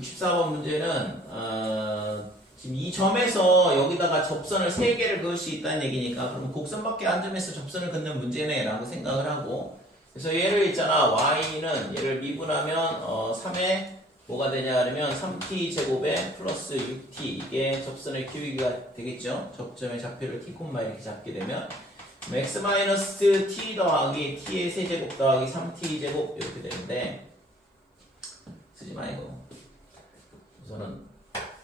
64번 문제는 지금 이 점에서 여기다가 접선을 3개를 그을 수 있다는 얘기니까 그럼 곡선밖에 안 점에서 접선을 긋는 문제네 라고 생각을 하고, 그래서 얘를 있잖아 y는 얘를 미분하면 3에 뭐가 되냐 그러면 3t 제곱에 플러스 6t, 이게 접선의 기울기가 되겠죠. 접점의 좌표를 t, 이렇게 잡게 되면 x 마이너스 t 더하기 t의 세제곱 더하기 3t 제곱 이렇게 되는데, 쓰지 마 이거. 우선은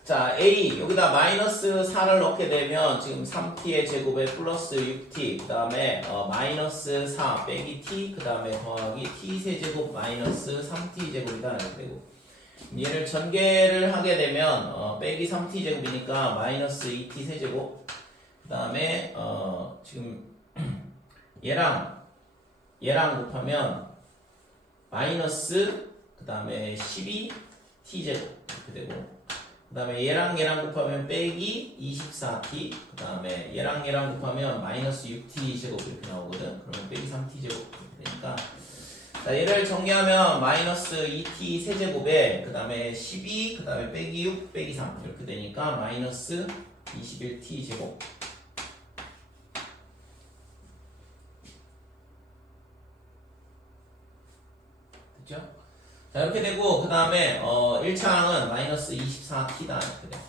자 a 여기다 마이너스 4를 넣게 되면 지금 3t의 제곱에 플러스 6t, 그 다음에 마이너스 4 빼기 t, 그 다음에 더하기 t 세제곱 마이너스 3t 제곱이다 이렇게 되고, 얘를 전개를 하게 되면 빼기 3t 제곱이니까 마이너스 2t 세제곱, 그 다음에 지금 얘랑 곱하면 마이너스 그 다음에 12t 제곱 이렇게 되고, 그 다음에 얘랑 곱하면 빼기 24t, 그 다음에 얘랑 곱하면 마이너스 6t 제곱 이렇게 나오거든. 그러면 빼기 3t 제곱 이렇게 되니까, 자, 얘를 정리하면 마이너스 2t 세제곱에 그 다음에 12, 그 다음에 빼기 6, 빼기 3 이렇게 되니까 마이너스 21t 제곱. 됐죠? 자, 이렇게 되고, 그 다음에 1차항은 마이너스 24t다 이렇게 돼요.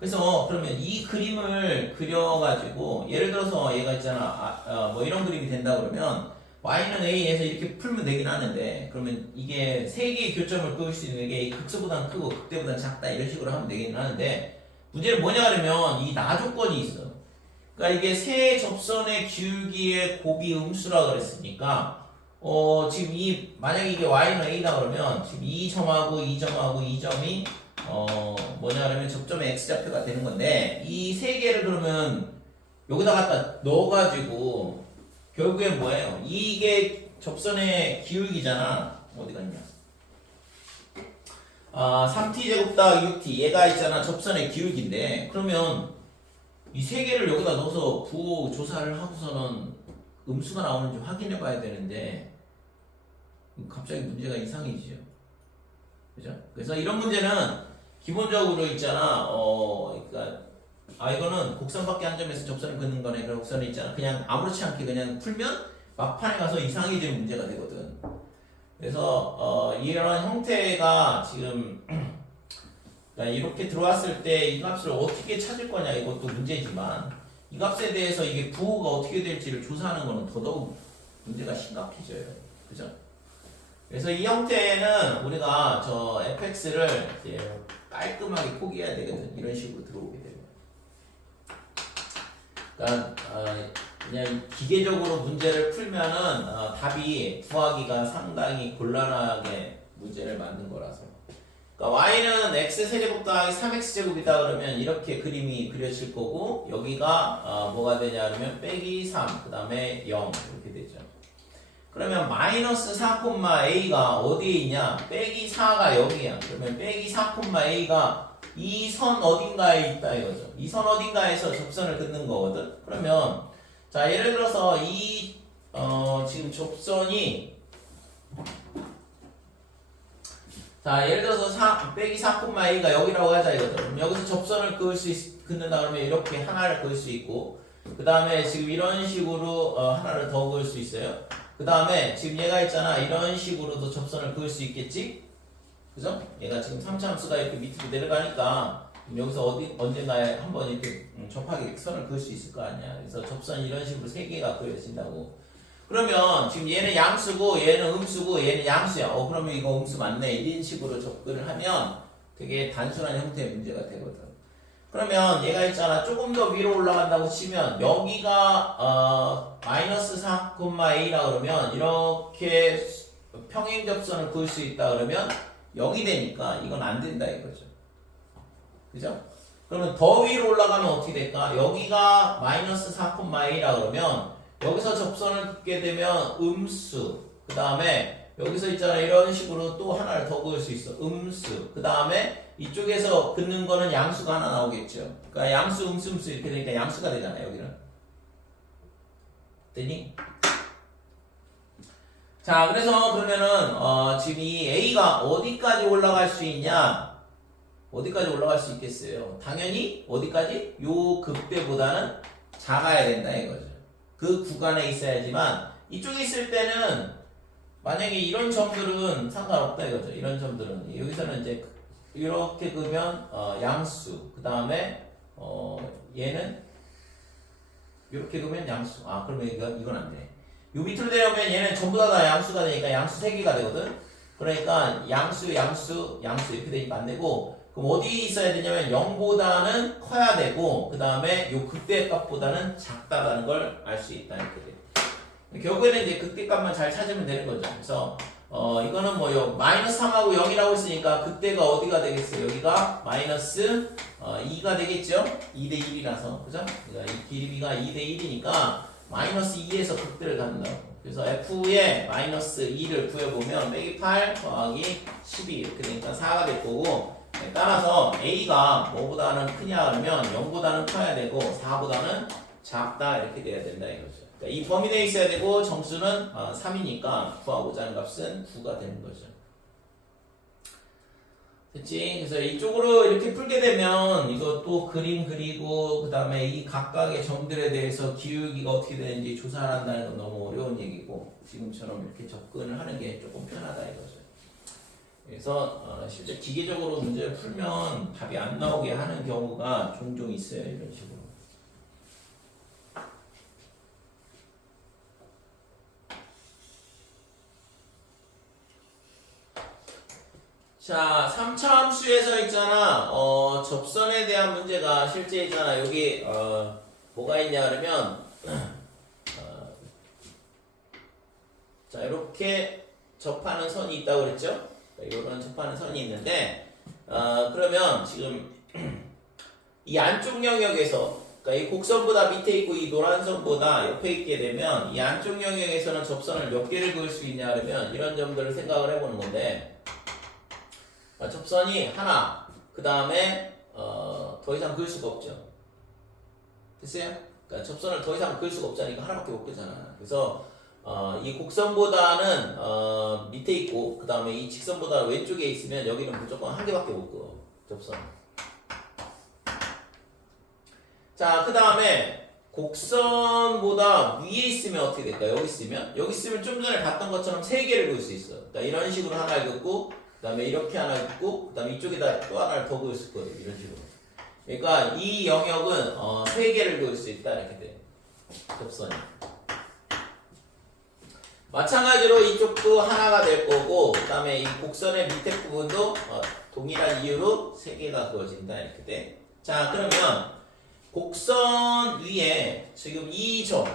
그래서 그러면 이 그림을 그려가지고 예를 들어서 얘가 있잖아, 뭐 이런 그림이 된다 그러면 y는 a에서 이렇게 풀면 되긴 하는데, 그러면 이게 3개의 교점을 그을 수 있는 게 극소보다 크고 극대보다 작다 이런 식으로 하면 되긴 하는데, 문제는 뭐냐 그러면 이 나 조건이 있어. 그러니까 이게 세 접선의 기울기의 곱이 음수라 그랬으니까 지금 만약에 이게 y는 a다 그러면 지금 이 점하고 이 점하고 이 점이 뭐냐 그러면 접점의 x좌표가 되는 건데, 이 세 개를 그러면 여기다 갖다 넣어가지고 결국엔 뭐예요? 이게 접선의 기울기잖아. 어디 갔냐? 3t 제곱 더하기 6t, 얘가 있잖아 접선의 기울기인데, 그러면 이 세 개를 여기다 넣어서 부호 조사를 하고서는 음수가 나오는지 확인해 봐야 되는데 갑자기 문제가 이상해지죠. 그죠? 그래서 이런 문제는 기본적으로 있잖아, 그러니까 이거는 곡선밖에 안 점에서 접선을 긋는 거네. 그런 곡선이 있잖아. 그냥 아무렇지 않게 그냥 풀면 막판에 가서 이상해지는 문제가 되거든. 그래서 이런 형태가 지금 그러니까 이렇게 들어왔을 때 이 값을 어떻게 찾을 거냐 이것도 문제지만, 이 값에 대해서 이게 부호가 어떻게 될지를 조사하는 거는 더더욱 문제가 심각해져요. 그죠? 그래서 이 형태는 우리가 저 fx를 이제 깔끔하게 포기해야 되거든. 이런 식으로 들어오게 되면. 그러니까 그냥 기계적으로 문제를 풀면은 답이 구하기가 상당히 곤란하게 문제를 만든 거라서. 그러니까 y는 x 세제곱 더하기 3x 제곱이다 그러면 이렇게 그림이 그려질 거고, 여기가 뭐가 되냐 그러면 빼기 3, 그 다음에 0 이렇게 되죠. 그러면 마이너스 4,a가 어디에 있냐? 빼기 4가 여기야. 그러면 빼기 4,a가 이 선 어딘가에 있다 이거죠. 이 선 어딘가에서 접선을 긋는 거거든. 그러면 자 예를 들어서 지금 접선이 예를 들어서 빼기 4,a가 여기라고 하자 이거죠. 그럼 여기서 접선을 긋는다 그러면 이렇게 하나를 그을 수 있고, 그 다음에 지금 이런 식으로 하나를 더 그을 수 있어요. 그 다음에 지금 얘가 있잖아, 이런 식으로도 접선을 그을 수 있겠지? 그죠? 얘가 지금 3차 함수가 이렇게 밑으로 내려가니까 여기서 언젠가에 한번 이렇게 접하게 선을 그을 수 있을 거 아니야. 그래서 접선이 이런 식으로 3개가 그려진다고. 그러면 지금 얘는 양수고 얘는 음수고 얘는 양수야. 그러면 이거 음수 맞네. 이런 식으로 접근을 하면 되게 단순한 형태의 문제가 되거든. 그러면 얘가 있잖아, 조금 더 위로 올라간다고 치면 여기가 마이너스 4,a라 그러면 이렇게 평행 접선을 그을 수 있다 그러면 0이 되니까 이건 안 된다 이거죠. 그죠? 그러면 더 위로 올라가면 어떻게 될까? 여기가 마이너스 4,a라 그러면 여기서 접선을 긋게 되면 음수, 그 다음에 여기서 있잖아 이런 식으로 또 하나를 더 그을 수 있어. 음수, 그 다음에 이쪽에서 긋는 거는 양수가 하나 나오겠죠. 그러니까 양수, 음수 이렇게 되니까 양수가 되잖아 여기는. 됐니? 자, 그래서 그러면은 지금 이 a가 어디까지 올라갈 수 있냐? 어디까지 올라갈 수 있겠어요? 당연히 어디까지? 요 극대보다는 작아야 된다 이거죠. 그 구간에 있어야지만 이쪽에 있을 때는 만약에 이런 점들은 상관없다 이거죠. 이런 점들은 여기서는 이제 이렇게 그으면 양수, 그 다음에 얘는 이렇게 그으면 양수. 아, 그러면 이건 안 돼. 요 밑으로 내려오면 얘는 전부 다 양수가 되니까 양수 3개가 되거든. 그러니까 양수 이렇게 되니까 안 되고, 그럼 어디 있어야 되냐면 0보다는 커야 되고, 그 다음에 요 극대값보다는 작다라는 걸 알 수 있다 이렇게 돼. 결국에는 이제 극대값만 잘 찾으면 되는 거죠. 그래서 이거는 뭐요? 마이너스 3하고 0이라고 했으니까 극대가 어디가 되겠어요? 여기가 마이너스 2가 되겠죠? 2대 1이라서 그죠? 그러니까 이 길이가 2대 1이니까 마이너스 2에서 극대를 갖는다고. 그래서 f에 마이너스 2를 구해보면 빼기 8 더하기 12 이렇게 되니까 4가 될 거고, 따라서 a가 뭐보다는 크냐 그러면 0보다는 커야 되고 4보다는 작다 이렇게 돼야 된다 이거죠. 그러니까 이 범위 내에 있어야 되고 점수는 3이니까 구하고자 하는 값은 9가 되는 거죠. 됐지? 그래서 이쪽으로 이렇게 풀게 되면 이거 또 그림 그리고 그 다음에 이 각각의 점들에 대해서 기울기가 어떻게 되는지 조사한다는 건 너무 어려운 얘기고, 지금처럼 이렇게 접근을 하는 게 조금 편하다 이거죠. 그래서 실제 기계적으로 문제를 풀면 답이 안 나오게 하는 경우가 종종 있어요. 이런 식으로. 자, 3차 함수에서 있잖아. 접선에 대한 문제가 실제 있잖아. 여기 뭐가 있냐 그러면 자, 이렇게 접하는 선이 있다고 그랬죠? 이런 접하는 선이 있는데 그러면 지금 이 안쪽 영역에서, 그러니까 이 곡선보다 밑에 있고 이 노란 선보다 옆에 있게 되면 이 안쪽 영역에서는 접선을 몇 개를 그을 수 있냐 그러면 이런 점들을 생각을 해보는 건데, 접선이 하나, 그 다음에 더 이상 그을 수가 없죠. 됐어요? 그러니까 접선을 더 이상 그을 수가 없자니까 하나밖에 못 그잖아. 그래서 이 곡선보다는 밑에 있고, 그 다음에 이 직선보다 왼쪽에 있으면 여기는 무조건 한 개밖에 못 그어, 접선. 자, 그 다음에 곡선보다 위에 있으면 어떻게 될까요? 여기 있으면 좀 전에 봤던 것처럼 세 개를 그을 수 있어. 그러니까 이런 식으로 하나를 긋고, 그 다음에 이렇게 하나 긋고, 그 다음에 이쪽에다 또 하나를 더 그을 수 있거든. 이런 식으로. 그러니까 이 영역은 세 개를 그을 수 있다 이렇게 돼. 접선이. 마찬가지로 이쪽도 하나가 될 거고, 그 다음에 이 곡선의 밑에 부분도 동일한 이유로 세 개가 그어진다 이렇게 돼. 자, 그러면 곡선 위에 지금 이 점,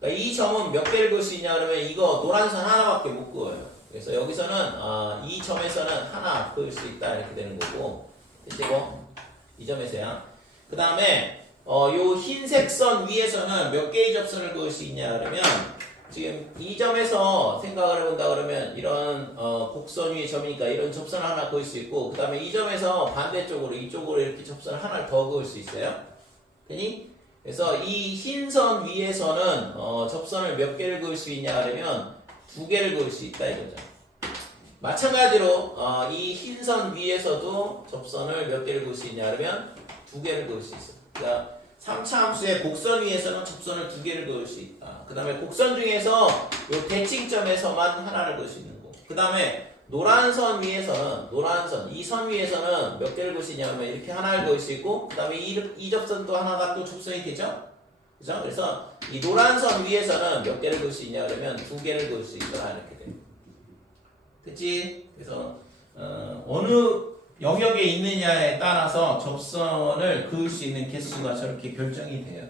그러니까 이 점은 몇 개를 그을 수 있냐 그러면 이거 노란 선 하나밖에 못 그어요. 그래서 여기서는 이 점에서는 하나 그을 수 있다 이렇게 되는 거고, 됐고 이 점에서야. 그 다음에 요 흰색 선 위에서는 몇 개의 접선을 그을 수 있냐 그러면 지금 이 점에서 생각을 해본다 그러면 이런 곡선 위의 점이니까 이런 접선을 하나 그을 수 있고, 그 다음에 이 점에서 반대쪽으로 이쪽으로 이렇게 접선을 하나를 더 그을 수 있어요. 되니? 그래서 이 흰 선 위에서는 접선을 몇 개를 그을 수 있냐 그러면 2개를 그을 수 있다 이거죠. 마찬가지로 이 흰 선 위에서도 접선을 몇 개를 그을 수 있냐 그러면 2개를 그을 수 있어. 그러니까 3차 함수의 곡선 위에서는 접선을 2개를 그을 수 있다. 그 다음에 곡선 중에서 요 대칭점에서만 하나를 그을 수 있는 거. 그 다음에 노란 선 위에서는, 이 선 위에서는 몇 개를 그을 수 있냐면 이렇게 하나를 그을 수 있고, 그 다음에 이 접선도 하나가 또 접선이 되죠? 그죠? 그래서 이 노란 선 위에서는 몇 개를 그을 수 있냐 그러면 2개를 그을 수 있다 이렇게 돼. 됐지? 그래서 어느 영역에 있느냐에 따라서 접선을 그을 수 있는 개수가 저렇게 결정이 돼요.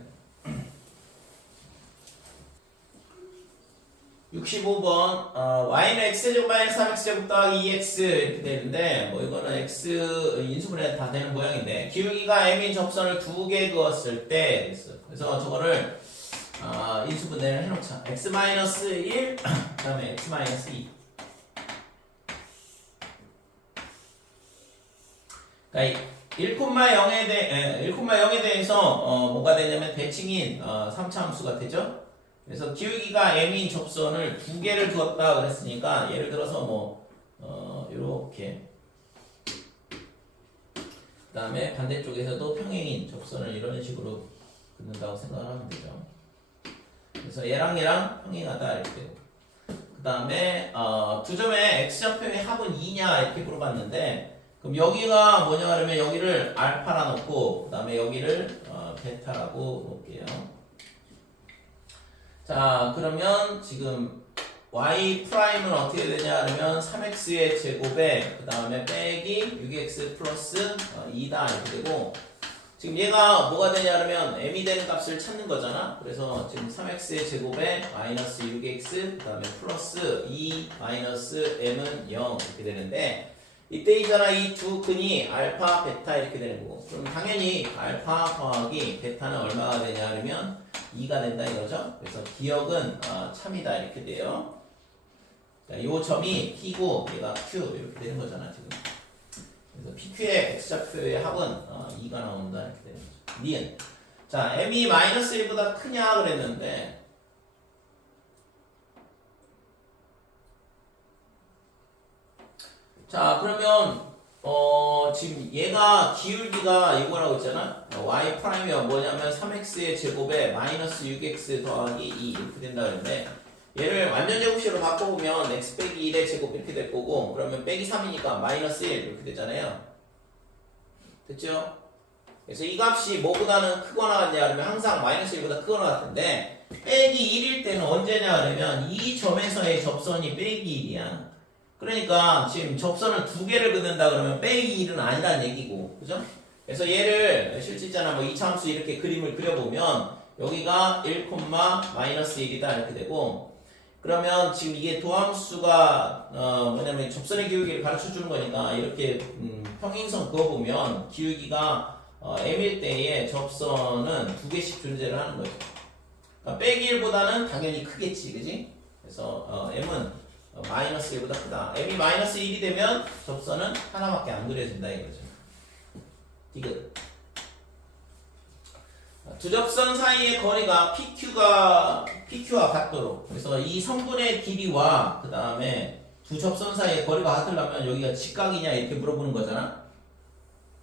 65번 y는 x제곱 마이너스 3x제곱 더하기 2x 이렇게 되는데, 뭐 이거는 x 인수분해 다 되는 모양인데, 기울기가 m인 접선을 2개 그었을 때 됐어. 그래서 저거를 인수분해를 해놓자. x 마이너스 1 그 다음에 x 마이너스 2. 그러니까 1,0에 대해서 뭐가 되냐면 대칭인 3차 함수가 되죠. 그래서 기울기가 m인 접선을 두 개를 두었다 그랬으니까 예를 들어서 뭐 이렇게 그 다음에 반대쪽에서도 평행인 접선을 이런 식으로 긋는다고 생각을 하면 되죠. 그래서 얘랑 평행하다 이렇게 되고 그 다음에 두 점의 x좌표의 합은 2냐 이렇게 물어봤는데 그럼 여기가 뭐냐 하면 여기를 알파라 놓고 그 다음에 여기를 베타라고 놓을게요. 자 그러면 지금 y 프라임은 어떻게 되냐 하면 3x의 제곱에 그 다음에 빼기 6x 플러스 2다 이렇게 되고 지금 얘가 뭐가 되냐 하면 m이 되는 값을 찾는 거잖아. 그래서 지금 3x의 제곱에 마이너스 6x 그 다음에 플러스 2 마이너스 m은 0 이렇게 되는데 이때 있잖아 이 두 근이 알파 베타 이렇게 되는 거고 그럼 당연히 알파 더하기 베타는 얼마가 되냐 하면 2가 된다 이거죠. 그래서 기억은 참이다 이렇게 돼요. 자, 요 점이 P고 얘가 Q 이렇게 되는 거잖아 지금. 그래서 PQ의 X좌표의 합은 2가 나온다 이렇게 되는 거죠. 니은. 자, M이 마이너스 1보다 크냐 그랬는데 자, 그러면 지금 얘가 기울기가 이거라고 했잖아. y 프라임이 뭐냐면 3x의 제곱에 마이너스 6x 더하기 2 이렇게 된다 그랬는데 얘를 완전 제곱식으로 바꿔보면 x 빼기 1의 제곱 이렇게 될 거고 그러면 빼기 3이니까 마이너스 1 이렇게 되잖아요. 됐죠? 그래서 이 값이 뭐보다는 크거나 같냐 그러면 항상 마이너스 1보다 크거나 같은데 빼기 1일 때는 언제냐 그러면 이 점에서의 접선이 빼기 1이야. 그러니까 지금 접선을 두 개를 긋는다 그러면 빼기 1은 아니라는 얘기고 그죠? 그래서 얘를 실제 있잖아 뭐 이차함수 이렇게 그림을 그려보면 여기가 1, 마이너스 1이다 이렇게 되고 그러면 지금 이게 도함수가 뭐냐면 접선의 기울기를 가르쳐 주는 거니까 이렇게 평행선 그어보면 기울기가 m일 때에 접선은 두 개씩 존재를 하는 거죠. 그러니까 빼기 1보다는 당연히 크겠지 그지? 그래서 m은 마이너스 1보다 크다. m이 마이너스 1이 되면 접선은 하나밖에 안 그려진다 이거죠. 디귿. 두 접선 사이의 거리가 PQ와 같도록. 그래서 이 성분의 길이와 그 다음에 두 접선 사이의 거리가 같으려면 여기가 직각이냐 이렇게 물어보는 거잖아.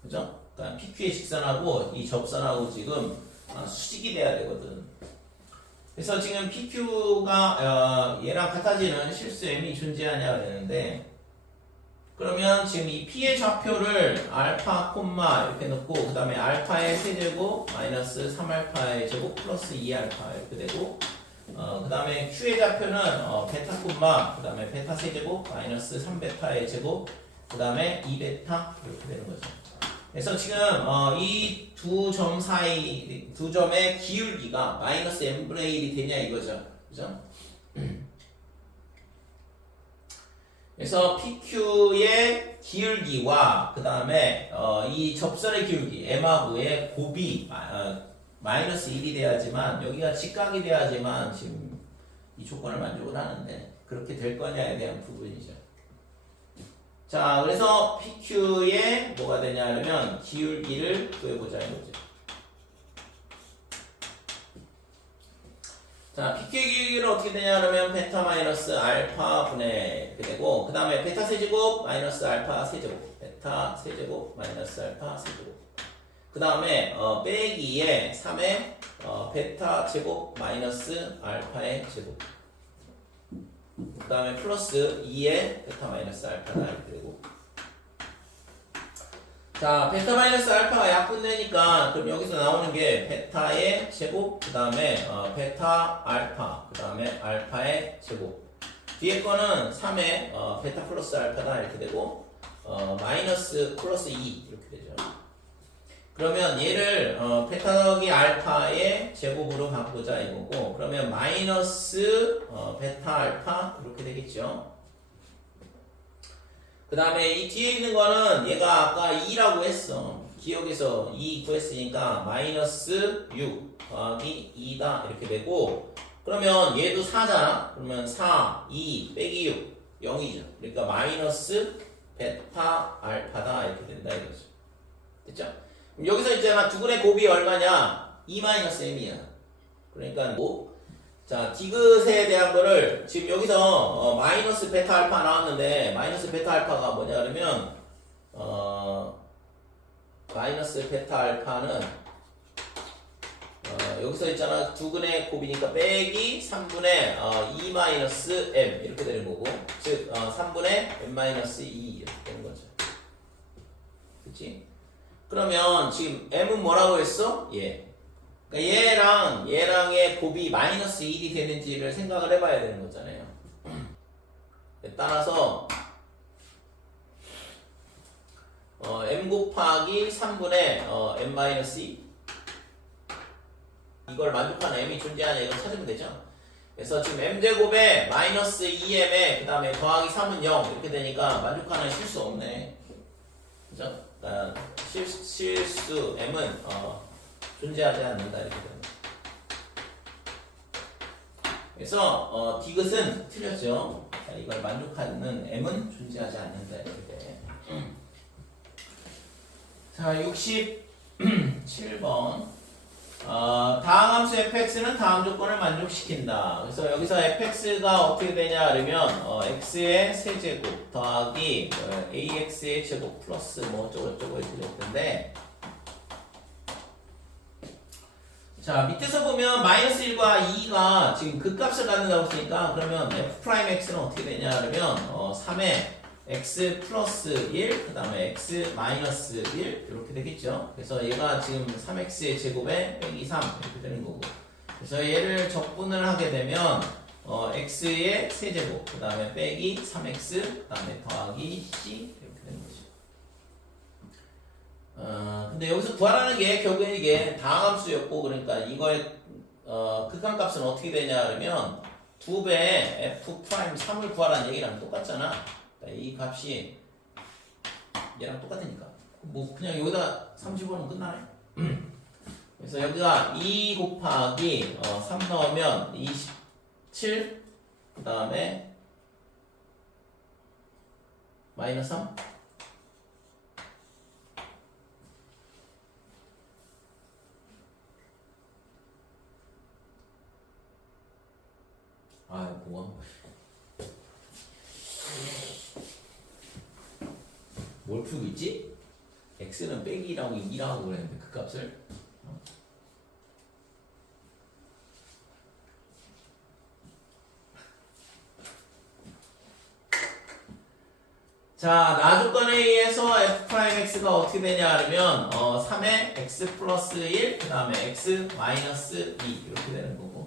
그죠? 그러니까 PQ의 직선하고 이 접선하고 지금 수직이 돼야 되거든. 그래서 지금 PQ가 얘랑 같아지는 실수 m이 존재하냐 그러는데 그러면 지금 이 P의 좌표를 알파 콤마 이렇게 넣고 그 다음에 알파의 세제곱 마이너스 3알파의 제곱 플러스 2알파 이렇게 되고 그 다음에 Q의 좌표는 베타 콤마 그 다음에 베타 세제곱 마이너스 3베타의 제곱 그 다음에 2베타 이렇게 되는 거죠. 그래서 지금 이 두 점 사이 두 점의 기울기가 마이너스 m분의 1이 되냐 이거죠. 그죠? 그래서 PQ의 기울기와 그 다음에 이 접선의 기울기 m하고의 곱이 마이너스 1이 돼야지만 여기가 직각이 돼야지만 지금 이 조건을 만족을 하는데 그렇게 될 거냐에 대한 부분이죠. 자, 그래서 PQ의 뭐가 되냐 하면 기울기를 구해보자 이거죠. 자, PQ의 기울기를 어떻게 되냐 하면 베타 마이너스 알파 분의 이렇게 되고 그 다음에 베타 세제곱 마이너스 알파 세제곱 베타 세제곱 마이너스 알파 세제곱 그 다음에 빼기에 3의 베타 제곱 마이너스 알파의 제곱 그 다음에 플러스 2의 베타 마이너스 알파가 이렇게 되고 자 베타 마이너스 알파가 약분되니까 그럼 여기서 나오는 게 베타의 제곱 그 다음에 베타 알파 그 다음에 알파의 제곱 뒤에 거는 3의 베타 플러스 알파다 이렇게 되고 마이너스 플러스 2 이렇게 되죠. 그러면 얘를 베타 더하기 알파의 제곱으로 바꾸자 이거고 그러면 마이너스 베타 알파 이렇게 되겠죠. 그 다음에 이 뒤에 있는 거는 얘가 아까 2라고 했어. 기억에서 2 구했으니까 마이너스 6 더하기 2다 이렇게 되고 그러면 얘도 4잖아. 그러면 4, 2 빼기 6 0이죠. 그러니까 마이너스 베타 알파다 이렇게 된다 이거죠. 됐죠? 여기서 있잖아 두 근의 곱이 얼마냐 2-m이야. 그러니까 뭐 자, 디귿에 대한 거를 지금 여기서 마이너스 베타 알파 나왔는데 마이너스 베타 알파가 뭐냐 그러면 마이너스 베타 알파는 여기서 있잖아 두근의 곱이니까 빼기 3분의 2 마이너스 m 이렇게 되는 거고 즉 3분의 m 마이너스 2 이렇게 되는 거죠. 그치? 그러면 지금 m은 뭐라고 했어? 얘. 그러니까 얘랑의 곱이 마이너스 1이 되는지를 생각을 해봐야 되는 거잖아요. 따라서 m 곱하기 3분의 m 마이너스 2 이걸 만족하는 m이 존재하냐 이걸 찾으면 되죠. 그래서 지금 m제곱에 마이너스 2m에 그 다음에 더하기 3은 0 이렇게 되니까 만족하는 실수 없네. 그죠? 그러니까 실수 m은 존재하지 않는다 이렇게 됩니다. 그래서 디귿은 틀렸죠. 자, 이걸 만족하는 m은 존재하지 않는다 이렇게 돼. 자 67번 다음 함수 fx는 다음 조건을 만족시킨다. 그래서 여기서 fx가 어떻게 되냐 그러면 x의 세제곱 더하기 ax의 제곱 플러스 뭐 어쩌고저쩌고 이렇게 될 텐데 자 밑에서 보면 마이너스 1과 2가 지금 극값을 갖는다고 했으니까 그러면 f'x는 어떻게 되냐 그러면 3의 x 플러스 1 그 다음에 x 마이너스 1 이렇게 되겠죠. 그래서 얘가 지금 3x의 제곱에 빼기 3 이렇게 되는 거고 그래서 얘를 적분을 하게 되면 x의 세제곱 그 다음에 빼기 3x 그 다음에 더하기 c 이렇게 되는 거죠. 근데 여기서 구하라는 게 결국엔 이게 다항함수였고 그러니까 이거의 극한값은 어떻게 되냐 그러면 2배 f'3을 구하라는 얘기랑 똑같잖아. 이 값이 얘랑 똑같으니까 뭐 그냥 여기다 3 집어넣으면 끝나네. 그래서 여기가 2 곱하기 3 넣으면 27 그 다음에 마이너스 3 아 뭐야 뭘 풀고 있지? x는 빼기라고 2라고 그랬는데 그 값을 자, 나 조건에 의해서 f'x가 어떻게 되냐 하면 3의 x 플러스 1 그 다음에 x 마이너스 2 이렇게 되는 거고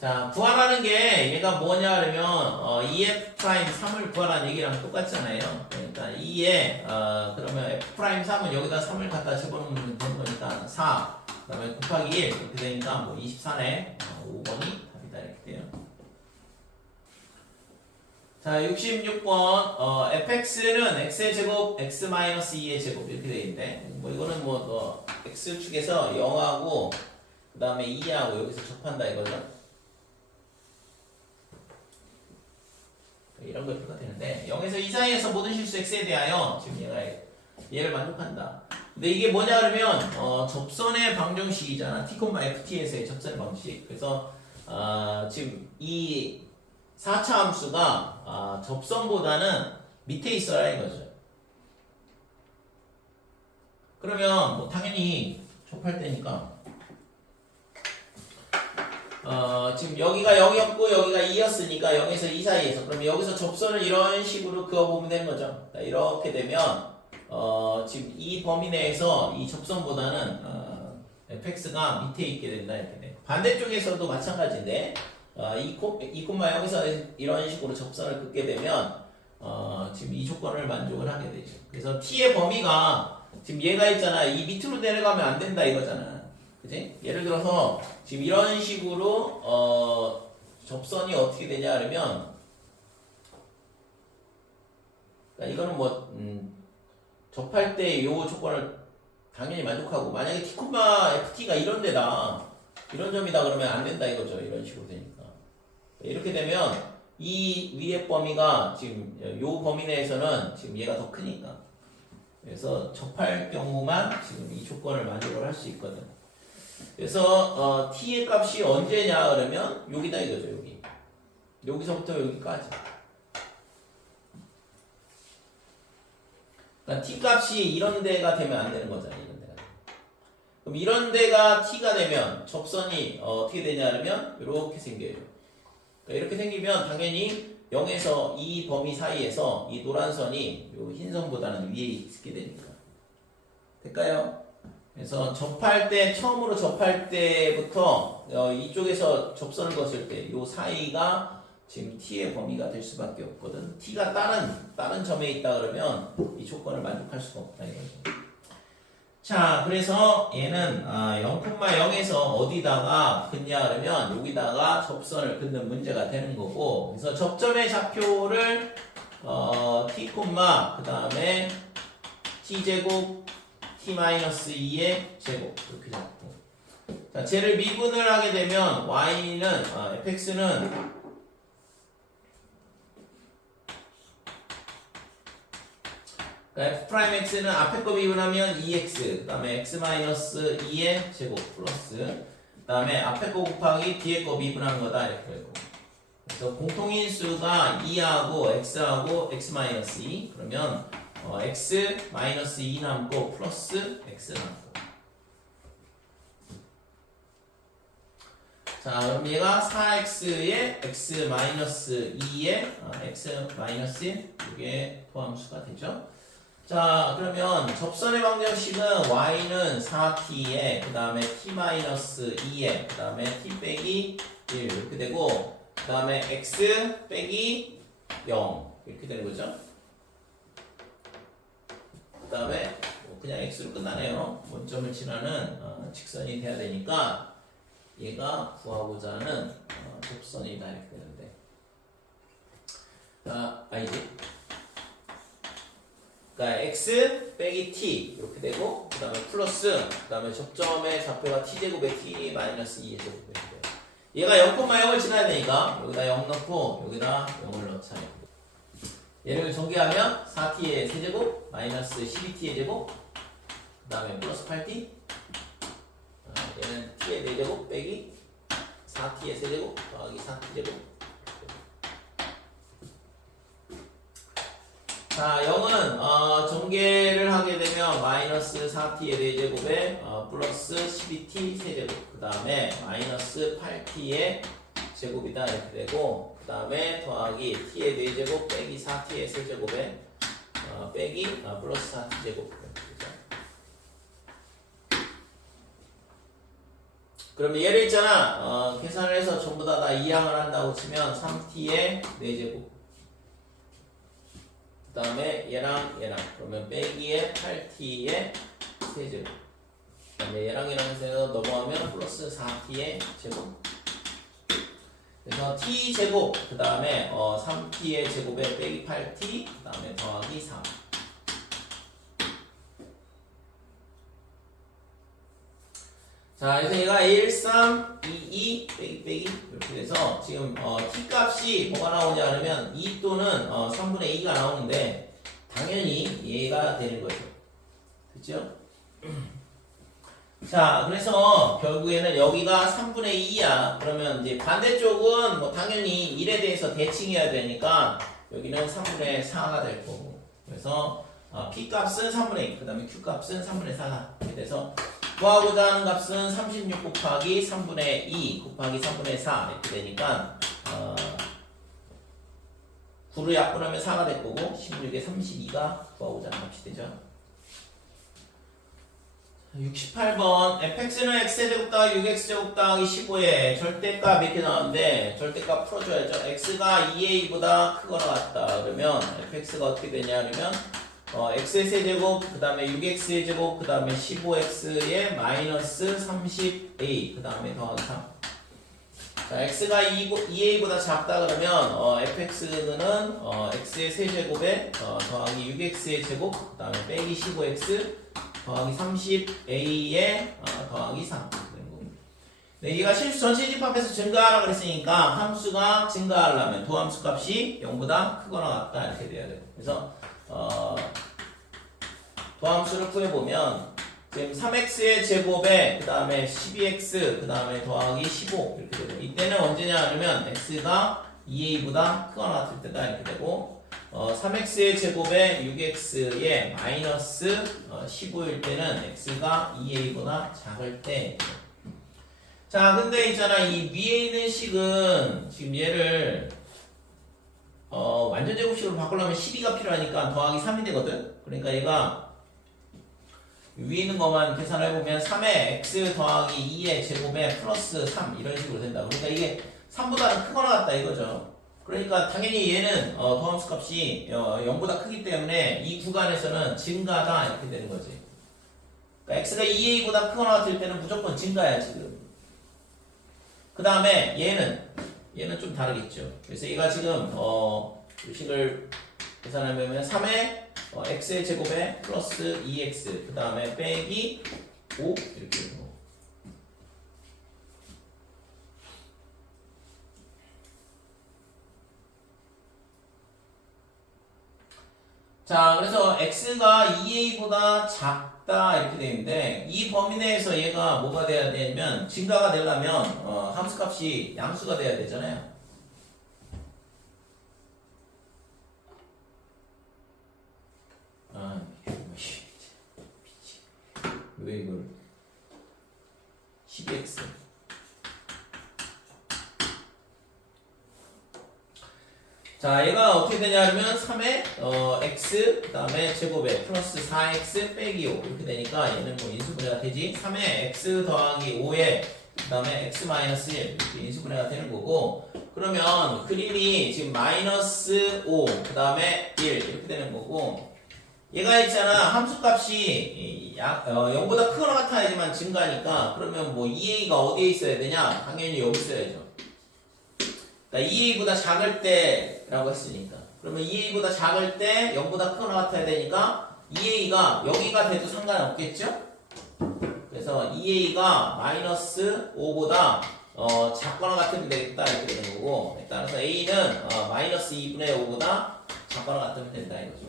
자, 구하라는 게 얘가 뭐냐 하면 2f'3을 구하라는 얘기랑 똑같잖아요. 그러니까 2에 그러면 f'3은 여기다 3을 갖다 집어넣으면 되는 거니까 4 그 다음에 곱하기 1 이렇게 되니까 뭐 24네 5번이 답이다 이렇게 돼요. 자 66번 fx는 x의 제곱 x 마이너스 2의 제곱 이렇게 되어 있는데 뭐 이거는 뭐 x축에서 0하고 그 다음에 2하고 여기서 접한다 이거죠. 이런 걸 풀가 되는데 0에서 2 사이에서 모든 실수 x에 대하여 지금 얘를 만족한다. 근데 이게 뭐냐 그러면 접선의 방정식이잖아. t, ft에서의 접선의 방식. 그래서 지금 이 4차 함수가 접선보다는 밑에 있어라 이거죠. 그러면 뭐 당연히 접할 때니까 지금 여기가 0이었고 여기가 2였으니까 0에서 2 사이에서 그럼 여기서 접선을 이런 식으로 그어보면 되는 거죠. 이렇게 되면 지금 이 범위 내에서 이 접선보다는 fx가 밑에 있게 된다 이렇게 돼. 반대쪽에서도 마찬가지인데 이 콤마 여기서 이런 식으로 접선을 긋게 되면 지금 이 조건을 만족을 하게 되죠. 그래서 t의 범위가 지금 얘가 있잖아. 이 밑으로 내려가면 안 된다 이거잖아. 그치? 예를 들어서 지금 이런 식으로 접선이 어떻게 되냐 하면 그러니까 이거는 뭐 접할 때 요 조건을 당연히 만족하고 만약에 t, ft가 이런 데다 이런 점이다 그러면 안 된다 이거죠. 이런 식으로 되니까 이렇게 되면 이 위의 범위가 지금 요 범위 내에서는 지금 얘가 더 크니까 그래서 접할 경우만 지금 이 조건을 만족을 할 수 있거든. 그래서 t의 값이 언제냐 그러면 여기다 이거죠. 여기. 여기서부터 여기까지. 그러니까 t 값이 이런 데가 되면 안 되는 거잖아요. 이런 데가. 그럼 이런 데가 t가 되면 접선이 어떻게 되냐 그러면 이렇게 생겨요. 그러니까 이렇게 생기면 당연히 0에서 이 범위 사이에서 이 노란 선이 요 흰 선보다는 위에 있게 됩니다. 될까요? 그래서 접할 때 처음으로 접할 때부터 이쪽에서 접선을 거을 때 요 사이가 지금 t의 범위가 될 수밖에 없거든. t가 다른 점에 있다 그러면 이 조건을 만족할 수가 없다 이거죠. 자, 그래서 얘는 0,0에서 어디다가 긋냐 그러면 여기다가 접선을 긋는 문제가 되는 거고, 그래서 접점의 좌표를 t, 그 다음에 t제곱 t-2의 제곱 이렇게 잡고, 자, 쟤를 미분을 하게 되면 y는 fx는 f'x는 앞에 거 미분하면 2x, 그 다음에 x-2의 제곱 플러스, 그 다음에 앞에 거 곱하기 뒤에 거 미분한 거다 이렇게 되고, 그래서 공통인수가 2하고 x하고 x-2, 그러면 x-2 남고 플러스 x 남고. 자, 그럼 얘가 4x의 x-2의 x-1 이게 포함수가 되죠. 자, 그러면 접선의 방정식은 y는 4t에 그 다음에 t-2에 그 다음에 t 빼기 1 이렇게 되고, 그 다음에 x 빼기 0 이렇게 되는 거죠. 그 다음에 그냥 x로 끝나네요. 원점을 지나는 직선이 돼야 되니까 얘가 구하고자 하는 접선이다 이렇게 되는데, 자, 아니지. 그러니까 x 빼기 t 이렇게 되고, 그 다음에 플러스, 그 다음에 접점의 좌표가 t제곱에 t-2의 제곱 이렇게 돼요. 얘가 0,0을 지나야 되니까 여기다 0 넣고 여기다 0을 넣자. 얘를 전개하면 4t의 세제곱 마이너스 12t의 제곱, 그 다음에 플러스 8t, 얘는 t의 4제곱 빼기 4t의 세제곱 더하기 4t 제곱. 자, 0은 전개를 하게 되면 마이너스 4t의 4제곱에 플러스 12t 세제곱, 그 다음에 마이너스 8t의 제곱이다 이렇게 되고, 그 다음에 더하기 t의 4제곱 빼기 4t의 세제곱에 빼기 플러스 4t 제곱. 그러면 얘를 있잖아, 계산을 해서 전부 다 이항을 한다고 치면 3t의 4제곱, 그 다음에 얘랑 그러면 빼기에 8t의 세제곱, 그 다음에 얘랑 해서 넘어가면 플러스 4t의 제곱. 그래서 t제곱, 그 다음에 3t의 제곱에 빼기 8t, 그 다음에 더하기 3. 자, 그래서 얘가 1, 3, 2, 2, 빼기 이렇게 돼서 지금 t 값이 뭐가 나오냐 하면 2 또는 3분의 2가 나오는데 당연히 얘가 되는 거죠. 그죠? 자, 그래서 결국에는 여기가 3분의 2야. 그러면 이제 반대쪽은 뭐 당연히 1에 대해서 대칭해야 되니까 여기는 3분의 4가 될 거고. 그래서 p 값은 3분의 2, 그 다음에 q 값은 3분의 4가 이렇게 돼서 구하고자 하는 값은 36 곱하기 3분의 2 곱하기 3분의 4 이렇게 되니까 9를 약분하면 4가 될 거고 16에 32가 구하고자 하는 값이 되죠. 68번 fx는 x제곱 더하기 6x제곱 더하기 15에 절대값 이렇게 나왔는데 절대값 풀어줘야죠. x가 2a보다 크거나 같다 그러면 fx가 어떻게 되냐 그러면 x의 세제곱, 그 다음에 6x의 제곱, 그 다음에 15x의 마이너스 30a, 그 다음에 더하기 3. 자, x가 2a보다 작다 그러면 fx는 x의 세제곱에 더하기 6x의 제곱, 그 다음에 빼기 15x 더하기 30a에 더하기 3. 네, 얘가 실수 전체 집합해서 증가하라 그랬으니까 함수가 증가하려면 도함수 값이 0보다 크거나 같다 이렇게 돼야 돼요. 그래서 도함수를 구해보면 지금 3x의 제곱에 그 다음에 12x 그 다음에 더하기 15 이렇게 되고 이때는 언제냐 하면 x가 2a보다 크거나 같을 때다 이렇게 되고 3x의 제곱에 6x의 마이너스 15일 때는 x가 2a보다 작을 때. 자 근데 있잖아 이 위에 있는 식은 지금 얘를 완전 제곱식으로 바꾸려면 12가 필요하니까 더하기 3이 되거든. 그러니까 얘가 위에 있는 것만 계산을 해보면 3의 x 더하기 2의 제곱에 플러스 3 이런 식으로 된다. 그러니까 이게 3보다는 크거나 같다 이거죠. 그러니까 당연히 얘는 더함수 값이 0보다 크기 때문에 이 구간에서는 증가다 이렇게 되는 거지. 그러니까 x가 2a보다 크거나 같을 때는 무조건 증가야 지금. 그 다음에 얘는 좀 다르겠죠. 그래서 얘가 지금 이 식을 계산하면 3의 x의 제곱에 플러스 2x 그 다음에 빼기 5 이렇게 되고. 자 그래서 x가 2a보다 작다 이렇게 되는데 이 범위 내에서 얘가 뭐가 돼야 되냐면 증가가 되려면 함수값이 양수가 돼야 되잖아요. 왜 이걸 12x 자 얘가 어떻게 되냐면 3의 x 그 다음에 제곱에 플러스 4x 빼기 5 이렇게 되니까 얘는 뭐 인수분해가 되지. 3의 x 더하기 5에 그 다음에 x 마이너스 1 이렇게 인수분해가 되는 거고 그러면 그림이 지금 마이너스 5 그 다음에 1 이렇게 되는 거고 얘가 있잖아 함수값이 0보다 크거나 같아야지만 증가니까 그러면 뭐 2a가 어디에 있어야 되냐 당연히 여기 있어야죠. 그러니까 2a보다 작을 때라고 했으니까 그러면 2a보다 작을 때 0보다 크거나 같아야 되니까 2a가 여기가 돼도 상관없겠죠? 그래서 2a가 마이너스 5보다 작거나 같으면 되겠다 이렇게 되는 거고 따라서 a는 마이너스 2분의 5보다 작거나 같으면 된다 이거죠.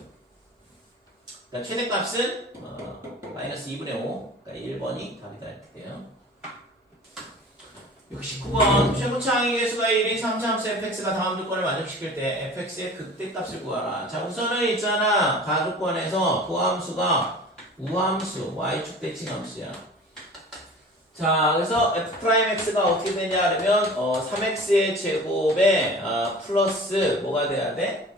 그러니까 최대값은 마이너스 2분의 5 그러니까 1번이 답이다 이렇게 돼요. 69번 최고차항의 개수가 1인 3차함수 fx가 다음 조건을 만족시킬 때 fx의 극대값을 구하라. 자 우선은 있잖아 가조건에서 도함수가 우함수 y축 대칭함수야. 자 그래서 f'x가 어떻게 되냐 하면 3x의 제곱에 플러스 뭐가 돼야 돼?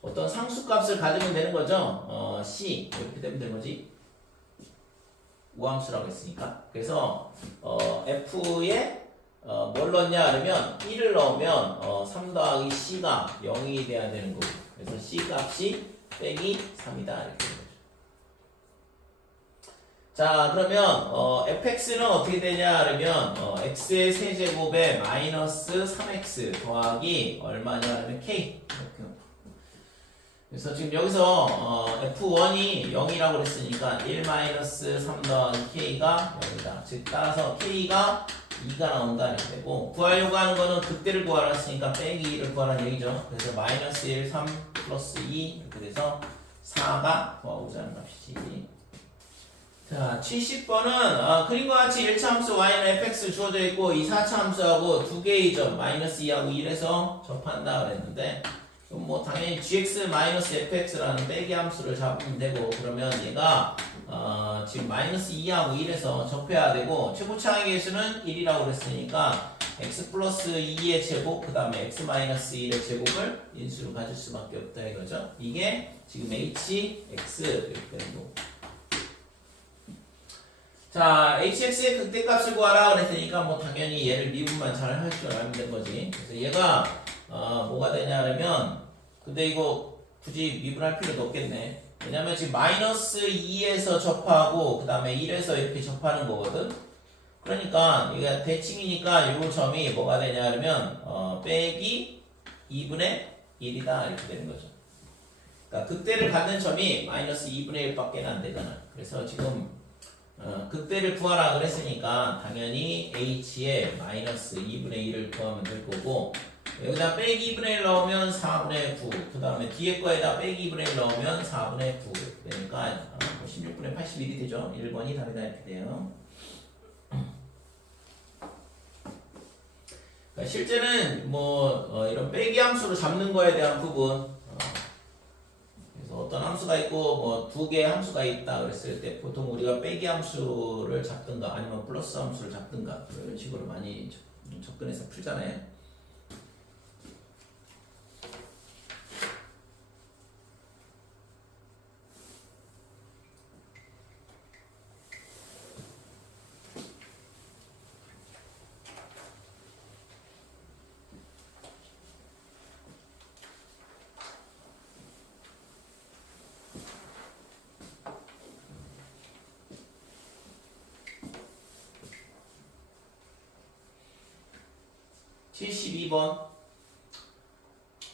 어떤 상수값을 가지면 되는 거죠. c 이렇게 되면 되는 거지. 우함수라고 했으니까. 그래서 f에 뭘 넣냐 하면 1을 넣으면 3 더하기 c가 0이 돼야 되는 거고 그래서 c 값이 빼기 3이다 이렇게 되는 거죠. 자 그러면 fx는 어떻게 되냐 하면 x의 세제곱에 마이너스 3x 더하기 얼마냐 하면 k 이렇게 놓고 그래서 지금 여기서 f1이 0이라고 그랬으니까 1 마이너스 3 더하기 k가 0이다. 즉 따라서 k가 2가 나온다 이렇게 되고 구하려고 하는 거는 극대를 구하라 했으니까 빼기 2를 구하라는 얘기죠. 그래서 마이너스 1, 3 플러스 2 이렇게 돼서 4가 구하고자 하는 값이지. 자 70번은 그림과 같이 1차 함수 y는 fx 주어져 있고 이 4차 함수하고 두 개의 점 마이너스 2하고 1에서 접한다 그랬는데 그럼 뭐 당연히 gx-fx라는 빼기 함수를 잡으면 되고 그러면 얘가 지금 마이너스 2하고 1에서 접해야 되고 최고차항의 개수는 1이라고 그랬으니까 x 플러스 2의 제곱 그 다음에 x 마이너스 1의 제곱을 인수로 가질 수밖에 없다 이거죠. 이게 지금 hx 이렇게 되는 거고 자 hx의 극대값을 구하라 그랬으니까 뭐 당연히 얘를 미분만 잘 할 줄 알면 된 거지. 그래서 얘가 뭐가 되냐 하면 근데 이거 굳이 미분할 필요도 없겠네. 왜냐면 지금 마이너스 2에서 접하고 그 다음에 1에서 이렇게 접하는 거거든. 그러니까 이게 대칭이니까 이 점이 뭐가 되냐 하면 빼기 2분의 1이다 이렇게 되는 거죠. 그러니까 극대를 갖는 점이 마이너스 2분의 1밖에 안 되잖아. 그래서 지금 극대를 구하라 그랬으니까 당연히 h의 마이너스 2분의 1을 구하면 될 거고 여기다 빼기 2분의 1 넣으면 4분의 9. 그 다음에 뒤에 거에다 빼기 2분의 1 넣으면 4분의 9. 그러니까 16분의 81이 되죠. 1번이 답이다 이렇게 돼요. 그러니까 실제는 이런 빼기 함수를 잡는 거에 대한 부분, 그래서 어떤 함수가 있고 두 개의 함수가 있다 그랬을 때 보통 우리가 빼기 함수를 잡든가 아니면 플러스 함수를 잡든가 이런 식으로 많이 접근해서 풀잖아요. 72번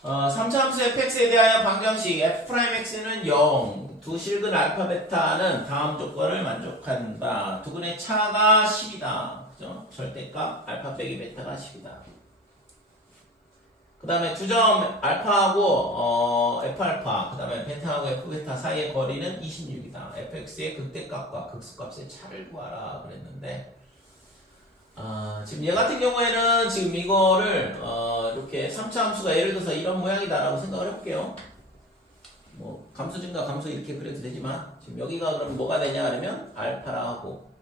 3차 함수 fx에 대하여 방정식 f'x는 0 두 실근 알파 베타는 다음 조건을 만족한다. 두근의 차가 10이다. 그죠? 절대값 알파 빼기 베타가 10이다. 그 다음에 두 점 알파하고 f알파 그 다음에 베타하고 f베타 사이의 거리는 26이다. fx의 극대값과 극소값의 차를 구하라 그랬는데 지금 얘 같은 경우에는 지금 이거를 이렇게 3차 함수가 예를 들어서 이런 모양이다라고 생각을 해볼게요. 감수 증가 감수 이렇게 그려도 되지만 지금 여기가 그럼 뭐가 되냐 하면 알파라 하고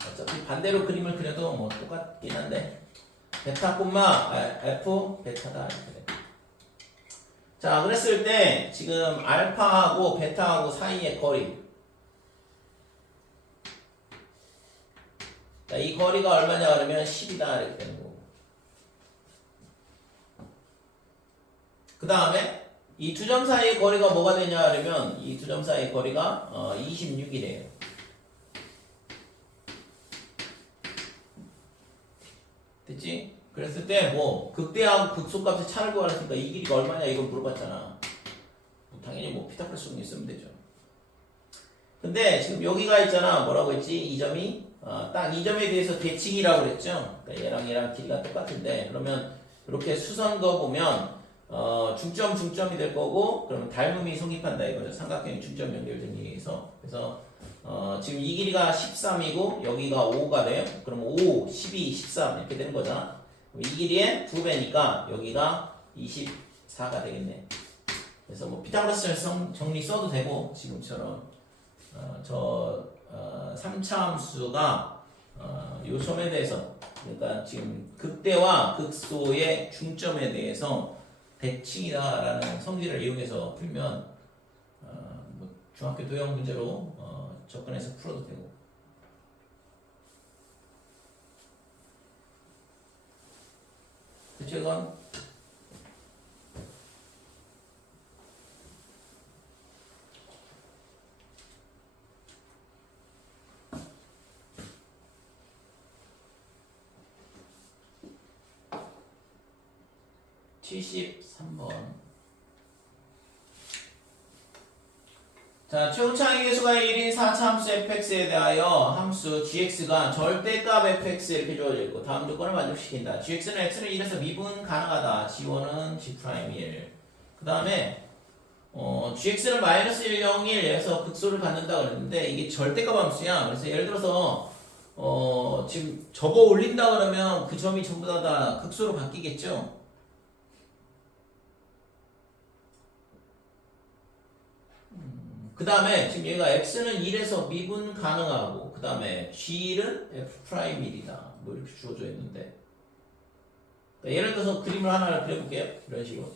어차피 반대로 그림을 그려도 똑같긴 한데 베타 콤마 f 베타다 이렇게 돼. 자 그랬을 때 지금 알파하고 베타하고 사이의 거리 자, 이 거리가 얼마냐 그러면 10이다 이렇게 되는 거고 그 다음에 이 두 점 사이의 거리가 뭐가 되냐 그러면 이 두 점 사이의 거리가 26이래요. 됐지? 그랬을 때 극대하고 극소값의 차를 구하랬으니까 이 길이가 얼마냐 이걸 물어봤잖아. 당연히 피타고라스 있으면 되죠. 근데 지금 여기가 있잖아. 뭐라고 했지? 이 점이 딱 이 점에 대해서 대칭이라고 그랬죠. 그러니까 얘랑 길이가 똑같은데 그러면 이렇게 수선 거 보면 중점이 될 거고 그러면 닮음이 성립한다 이거죠. 삼각형이 중점 연결된 얘기에서 그래서 지금 이 길이가 13이고 여기가 5가 돼요. 그럼 5, 12, 13 이렇게 되는 거잖아. 이 길이의 2배니까 여기가 24가 되겠네. 그래서 피타고라스 정리 써도 되고 지금처럼 3차 함수가 요 점에 대해서 그러니까 지금 극대와 극소의 중점에 대해서 대칭이다라는 성질을 이용해서 풀면 중학교 도형 문제로 접근해서 풀어도 되고 그쵸 이건? 자, 최우창의 계수가 1인 4차 함수 fx에 대하여 함수 gx가 절대값 fx 이렇게 주어져 있고 다음 조건을 만족시킨다. gx는 x는 1에서 미분 가능하다. g1은 g'1. 그 다음에 gx는 마이너스 1, 0, 1에서 극소를 갖는다 그랬는데 이게 절대값 함수야. 그래서 예를 들어서 지금 접어 올린다 그러면 그 점이 전부 다 극소로 바뀌겠죠. 그 다음에 지금 얘가 x는 1에서 미분 가능하고 그 다음에 g1은 f'1이다 이렇게 주어져 있는데 예를 들어서 그림을 하나 그려볼게요. 이런 식으로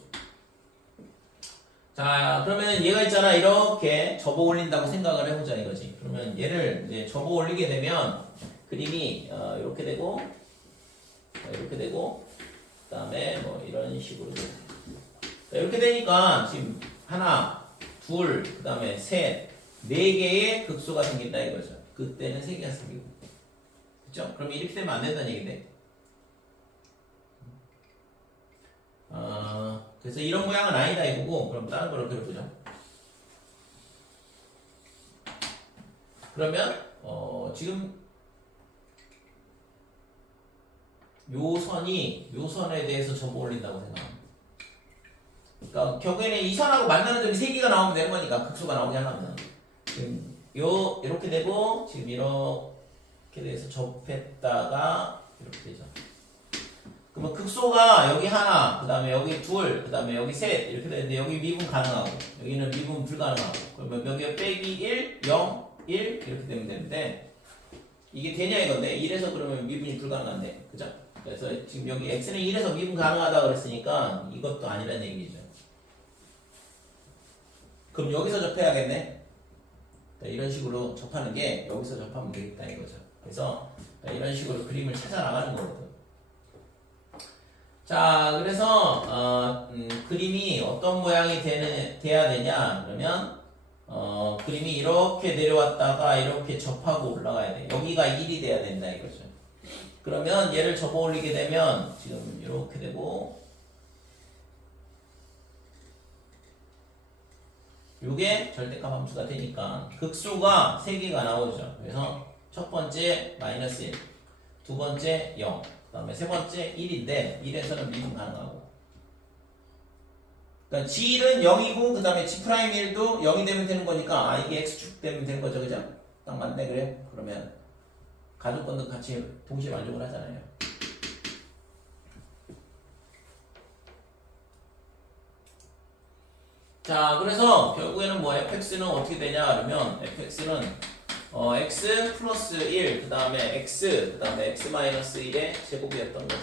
자 그러면 얘가 있잖아. 이렇게 접어 올린다고 생각을 해보자 이거지. 그러면 얘를 이제 접어 올리게 되면 그림이 이렇게 되고 그 다음에 이런 식으로 이렇게 되니까 지금 하나 둘, 그 다음에 셋, 네 개의 극소가 생긴다 이거죠. 그때는 세 개가 생기고. 그쵸? 그럼 이렇게 되면 안 된다는 얘기인데. 그래서 이런 모양은 아니다 이거고, 그럼 다른 거를 그려보죠. 그러면, 지금, 요 선에 대해서 접어 올린다고 생각합니다. 그러니까 결국에는 이 선하고 만나는 점이 3개가 나오면 되는 거니까 극소가 나오게 하려면 지금 이렇게 되고 지금 이렇게 돼서 접했다가 이렇게 되죠. 그러면 극소가 여기 하나, 그 다음에 여기 둘, 그 다음에 여기 셋 이렇게 되는데 여기 미분 가능하고 여기는 미분 불가능하고 그러면 여기가 빼기 1, 0, 1 이렇게 되면 되는데 이게 되냐 이건데 1에서 그러면 미분이 불가능한데 그죠? 그래서 지금 여기 x는 1에서 미분 가능하다 그랬으니까 이것도 아니라는 얘기죠. 그럼 여기서 접해야겠네. 이런 식으로 접하는 게 여기서 접하면 되겠다 이거죠. 그래서 이런 식으로 그림을 찾아 나가는 거거든. 자, 그래서 그림이 어떤 모양이 돼야 되냐 그러면 그림이 이렇게 내려왔다가 이렇게 접하고 올라가야 돼. 여기가 1이 돼야 된다 이거죠. 그러면 얘를 접어 올리게 되면 지금 이렇게 되고 요게 절대값 함수가 되니까 극수가 3개가 나오죠. 그래서 첫 번째 마이너스 1, 두 번째 0, 그 다음에 세 번째 1인데 1에서는 미분 가능하고 그러니까 G1은 0이고 그 다음에 G'1도 0이 되면 되는 거니까 이게 X축 되면 되는 거죠. 그죠? 딱 맞네 그래? 그러면 가족권도 같이 동시에 만족을 하잖아요. 자, 그래서 결국에는 뭐 fx는 어떻게 되냐 그러면 fx는 x 플러스 1, 그 다음에 x, 그 다음에 x 마이너스 1의 제곱이었던 거지.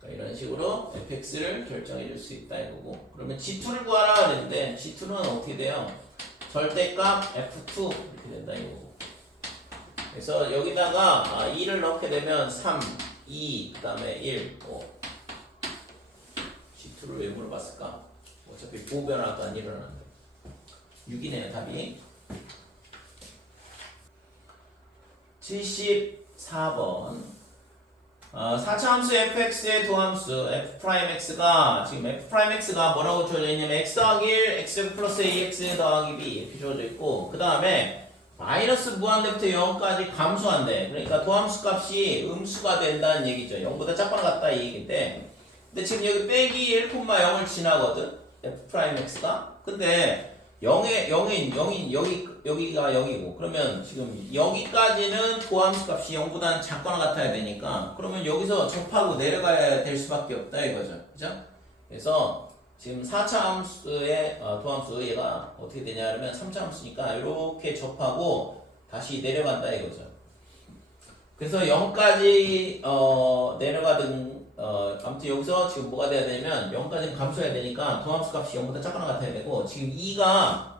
그러니까 이런 식으로 fx를 결정해 줄 수 있다 이거고. 그러면 g2를 구하라 그랬는데 g2는 어떻게 돼요? 절대값 f2 이렇게 된다 이거고. 그래서 여기다가 2를 넣게 되면 3, 2, 그 다음에 1, 5. g2를 왜 물어봤을까? 어차피 보호변화가 안 일어나는데 6이네요 답이. 74번 4차 함수 fx의 도함수 f'x가 지금 f'x가 뭐라고 주어져 있냐면 x 더하기 1, x 플러스 ax 더하기 b 이렇게 주어져 있고 그 다음에 마이너스 무한대부터 0까지 감소한대. 그러니까 도함수 값이 음수가 된다는 얘기죠. 0보다 작거나 같다 이 얘기인데 근데 지금 여기 빼기 1,0을 지나거든 f'x가. 근데 0기가 0이고 그러면 지금 여기까지는 도함수 값이 0보다는 작거나 같아야 되니까 그러면 여기서 접하고 내려가야 될 수밖에 없다 이거죠. 그죠? 그래서 지금 4차 함수의 도함수 얘가 어떻게 되냐 그러면 3차 함수니까 이렇게 접하고 다시 내려간다 이거죠. 그래서 0까지 내려가든 아무튼 여기서 지금 뭐가 돼야 되냐면 0까지는 감소해야 되니까 도함수 값이 0보다 작거나 같아야 되고 지금 2가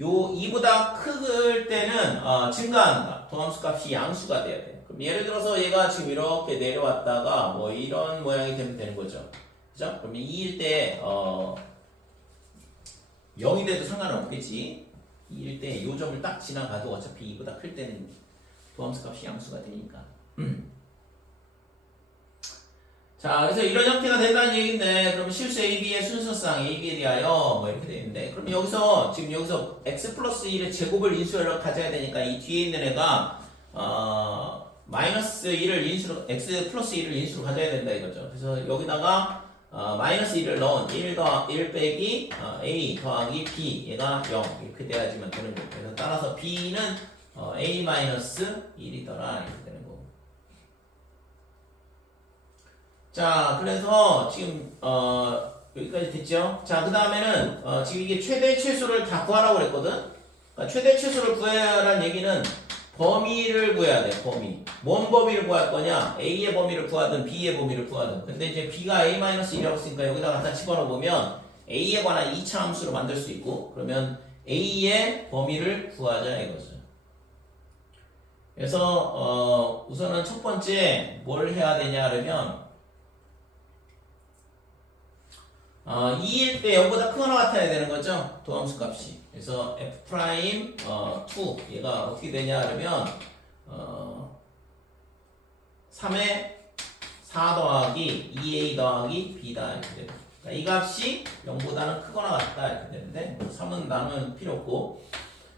요 2보다 클 때는 증가한다. 도함수 값이 양수가 돼야 돼. 그럼 예를 들어서 얘가 지금 이렇게 내려왔다가 뭐 이런 모양이 되면 되는 거죠. 그죠? 그럼 2일 때 0이 돼도 상관은 없겠지. 2일 때 요 점을 딱 지나가도 어차피 2보다 클 때는 도함수 값이 양수가 되니까. 자, 그래서 이런 형태가 된다는 얘기인데, 그럼 실수 AB의 순서상 AB에 대하여 뭐 이렇게 되어 있는데, 그럼 여기서 지금 여기서 x 플러스 1의 제곱을 인수로 가져야 되니까 이 뒤에 있는 애가 마이너스 1을 인수로 x 플러스 1을 인수로 가져야 된다 이거죠. 그래서 여기다가 마이너스 1을 넣은 1 빼기 a 더하기 b 얘가 0 이렇게 돼야지만 되는 거고. 그래서 따라서 b는 a 마이너스 1이더라 이렇게 되는 거고. 자, 그래서 지금 여기까지 됐죠? 자, 그 다음에는 지금 이게 최대 최소를 다 구하라고 그랬거든. 그러니까 최대 최소를 구해라는 얘기는 범위를 구해야 돼. 범위. 뭔 범위를 구할 거냐? A의 범위를 구하든 B의 범위를 구하든. 근데 이제 B가 A-1이라고 했으니까 여기다가 갖다 집어넣어 보면 A에 관한 2차 함수로 만들 수 있고 그러면 A의 범위를 구하자 이거죠. 그래서 우선은 첫 번째 뭘 해야 되냐 그러면 2일 때 0보다 크거나 같아야 되는 거죠. 도함수 값이. 그래서 f'2 얘가 어떻게 되냐 그러면 3에 4 더하기 2a 더하기 b다 이렇게 됩니다. 그러니까 이 값이 0보다는 크거나 같다 이렇게 되는데 3은 나누면 필요 없고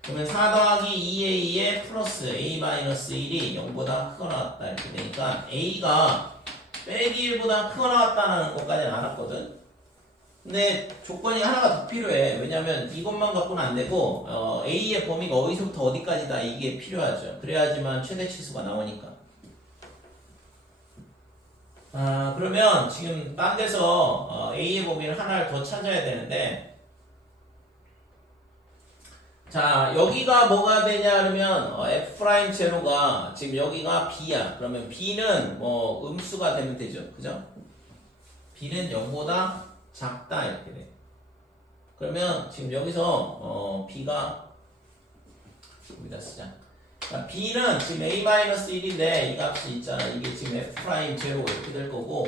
그러면 4 더하기 2a에 플러스 a 마이너스 1이 0보다 크거나 같다 이렇게 되니까 a가 빼기 1보다 크거나 같다는 것까지는 알았거든. 근데 조건이 하나가 더 필요해. 왜냐면 이것만 갖고는 안 되고 a의 범위가 어디서부터 어디까지다 이게 필요하죠. 그래야지만 최대 치수가 나오니까. 그러면 지금 딴 데서 a의 범위를 하나를 더 찾아야 되는데 자, 여기가 뭐가 되냐 그러면 f'0가 지금 여기가 b야. 그러면 b는 뭐 음수가 되면 되죠. 그죠? b는 0보다 작다 이렇게 돼. 그러면 지금 여기서 b가 여기다 쓰자. 그러니까 b는 지금 a-1인데 이 값이 있잖아. 이게 지금 f'0 이렇게 될 거고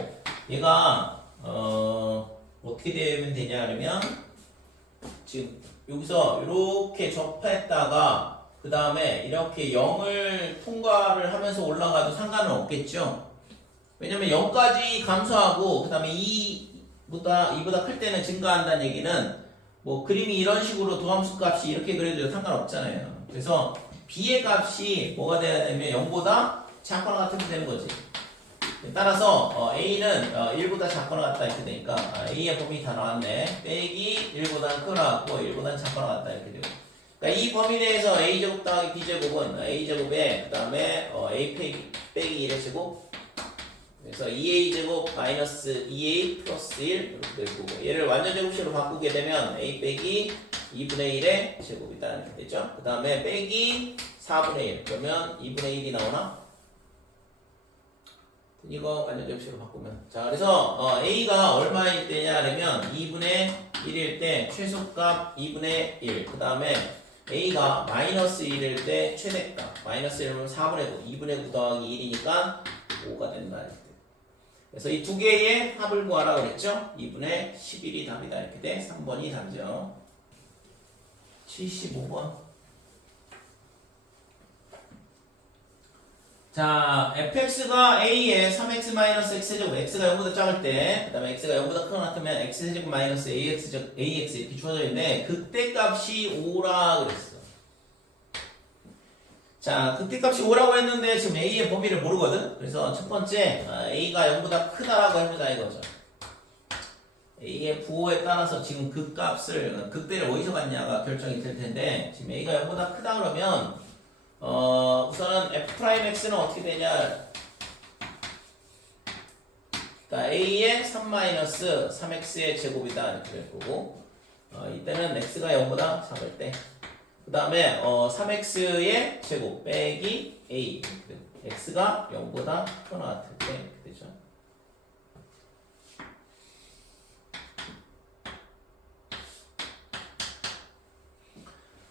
얘가 어떻게 되면 되냐 그러면 지금 여기서 이렇게 접했다가 그 다음에 이렇게 0을 통과를 하면서 올라가도 상관은 없겠죠. 왜냐면 0까지 감소하고 그 다음에 2보다 클 때는 증가한다는 얘기는 뭐 그림이 이런 식으로 도함수 값이 이렇게 그려도 상관없잖아요. 그래서 b의 값이 뭐가 돼야 되면 0보다 작거나 같으면 되는 거지. 따라서 a는 1보다 작거나 같다 이렇게 되니까 a의 범위 다 나왔네. 빼기 1보다 크거나 같고 1보다 작거나 같다 이렇게 되고. 그러니까 이 범위 내에서 a제곱 더하기 b제곱은 a제곱에 그 다음에 a 빼기 1의 제곱. 그래서 2a제곱 마이너스 2a 플러스 1 이렇게 될 거고 얘를 완전 제곱식으로 바꾸게 되면 a 빼기 2분의 1의 제곱이다 이렇게 되죠. 그 다음에 빼기 4분의 1 그러면 2분의 1이 나오나? 이거 완전 제곱식으로 바꾸면 자 그래서 a가 얼마일 때냐 그러면 2분의 1일 때 최소값 2분의 1 그 다음에 a가 마이너스 1일 때 최대값 마이너스 1이면 4분의 9 2분의 9 더하기 1이니까 5가 된다 이렇게. 그래서 이 두 개의 합을 구하라 그랬죠. 2분의 11이 답이다 이렇게 돼. 3번이 답이죠. 75번 자, fx가 a에 3x-x제곱, x가 0보다 작을 때, 그 다음에 x가 0보다 크거나 같으면 x제곱 마이너스 ax 이렇게 주어져 있는데, 극대값이 5라 그랬어. 자, 극대값이 5라고 했는데, 지금 a의 범위를 모르거든? 그래서 첫 번째, a가 0보다 크다라고 해보자 이거죠. a의 부호에 따라서 지금 극값을, 극대를 어디서 갖냐가 결정이 될 텐데, 지금 a가 0보다 크다 그러면, 우선은 f'x는 어떻게 되냐. 그러니까 a의 3-3x의 제곱이다 이렇게 될 거고 이때는 x가 0보다 작을 때 그 다음에 3x의 제곱 빼기 a 이렇게 되고 x가 0보다 크거나 같을 때 이렇게 되죠.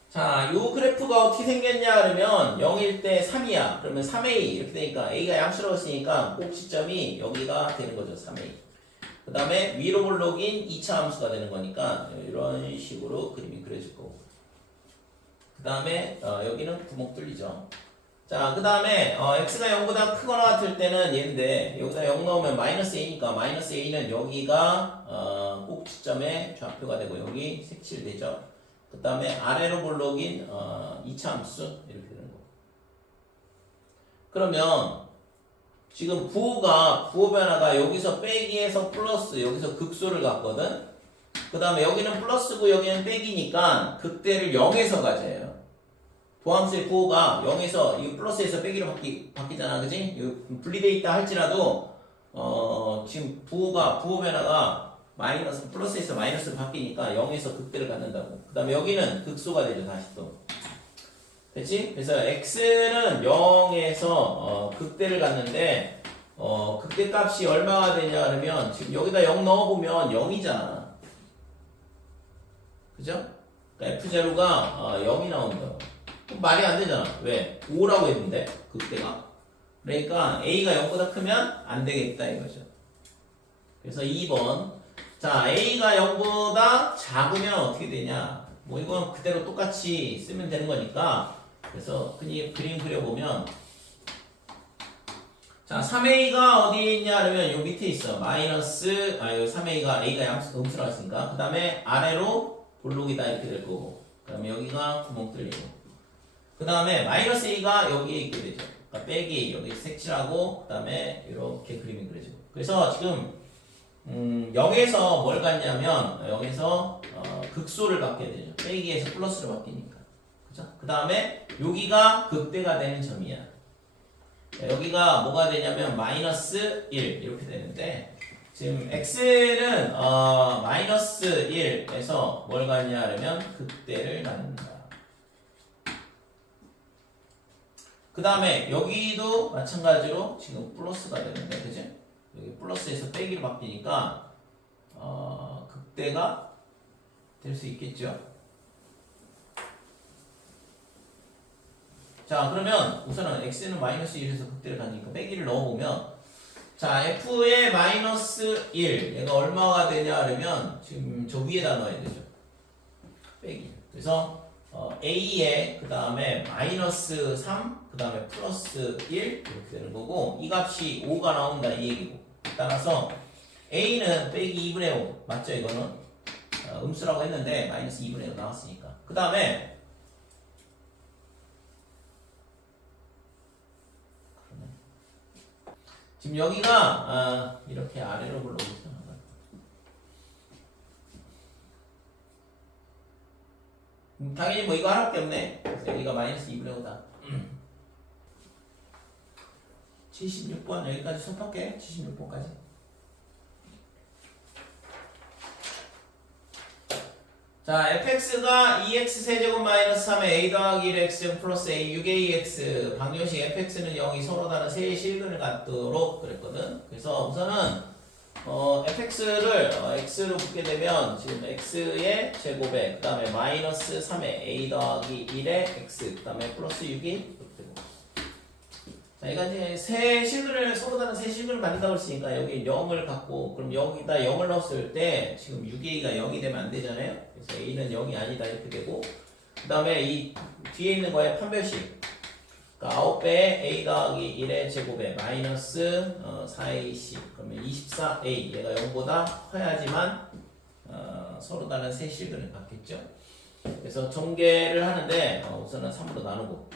자, 요 그래프가 어떻게 생겼냐 그러면 0일 때 3이야. 그러면 3a 이렇게 되니까 a가 양수라고 했으니까 꼭지점이 여기가 되는 거죠. 3a. 그 다음에 위로 볼록인 2차 함수가 되는 거니까 이런 식으로 그림이 그려질 거고. 그 다음에 여기는 구멍 뚫리죠. 자, 그 다음에 x가 0보다 크거나 같을 때는 얘인데 여기다 0 넣으면 마이너스 a니까 마이너스 a는 여기가 꼭지점의 좌표가 되고 여기 색칠되죠. 그 다음에 아래로 볼록인 2차 함수 이렇게 되는 거. 그러면 지금 부호 변화가 여기서 빼기에서 플러스 여기서 극소를 갖거든. 그 다음에 여기는 플러스고 여기는 빼기니까 극대를 0에서 가져요. 도함수의 부호가 0에서 이 플러스에서 빼기로 바뀌잖아, 그지? 분리돼 있다 할지라도 지금 부호 변화가 마이너스 플러스에서 마이너스로 바뀌니까 0에서 극대를 갖는다고. 그 다음에 여기는 극소가 되죠. 다시 또 됐지? 그래서 x는 0에서 극대를 갖는데 극대 값이 얼마가 되냐 그러면 지금 여기다 0 넣어보면 0이잖아. 그죠? 그러니까 f0가 0이 나온다. 그럼 말이 안 되잖아. 왜? 5라고 했는데 극대가. 그러니까 a가 0보다 크면 안 되겠다 이거죠. 그래서 2번 자, a가 0보다 작으면 어떻게 되냐? 뭐 이건 그대로 똑같이 쓰면 되는 거니까 그래서 그림 그려보면 자, 3a가 어디에 있냐 그러면 요 밑에 있어. 마이너스, 요 3a가 a가 음수라고 했으니까 그 다음에 아래로 볼록이다 이렇게 될 거고 그 다음에 여기가 구멍 뚫리고 그 다음에 마이너스 a가 여기에 있게 되죠. 그러니까 빼기 여기 색칠하고 그 다음에 이렇게 그림이 그려지고 그래서 지금 0에서 뭘 갖냐면 0에서 극소를 갖게 되죠. 빼기에서 플러스로 바뀌니까 그죠? 그 다음에 여기가 극대가 되는 점이야. 여기가 뭐가 되냐면 마이너스 1 이렇게 되는데 지금 x는 마이너스 1에서 뭘 갖냐 하면 극대를 갖는다. 그 다음에 여기도 마찬가지로 지금 플러스가 되는데 그지? 여기 플러스에서 빼기로 바뀌니까 극대가 될 수 있겠죠. 자 그러면 우선은 x는 마이너스 1에서 극대를 가니까 빼기를 넣어보면 자 f의 마이너스 1 얘가 얼마가 되냐 하면 지금 저 위에다 넣어야 되죠. 빼기. 그래서 a에 그 다음에 마이너스 3 그 다음에 플러스 1 이렇게 되는 거고 이 값이 5가 나온다 이 얘기고 따라서 a는 빼기 2분의 5 맞죠 이거는 음수라고 했는데 마이너스 2분의 5 나왔으니까 그 다음에 지금 여기가 이렇게 아래로 불러보죠. 당연히 뭐 이거 하나 때문에 그래서 여기가 마이너스 2분의 5다. 76번 여기까지 수업할게. 76번까지. 자, fx가 2x 세제곱 마이너스 3의 a 더하기 1x 플러스 a 6ax 방정식 fx는 0이 서로 다른 세의 실근을 갖도록 그랬거든. 그래서 우선은 fx를 x로 붙게 되면 지금 x의 제곱에 그 다음에 마이너스 3의 a 더하기 1의 x 그 다음에 플러스 6이 이렇게 되고 자, 얘가 이제 세 실근을 서로 다른 세 실근을 만든다고 했으니까 여기 0을 갖고 그럼 여기다 0을 넣었을 때 지금 6a가 0이 되면 안 되잖아요. 그래서 a는 0이 아니다 이렇게 되고 그 다음에 이 뒤에 있는 거에 판별식 그러니까 9배의 a 더하기 1의 제곱에 마이너스 4ac 그러면 24a 얘가 0보다 커야지만 서로 다른 세 실근을 갖겠죠. 그래서 전개를 하는데 우선은 3으로 나누고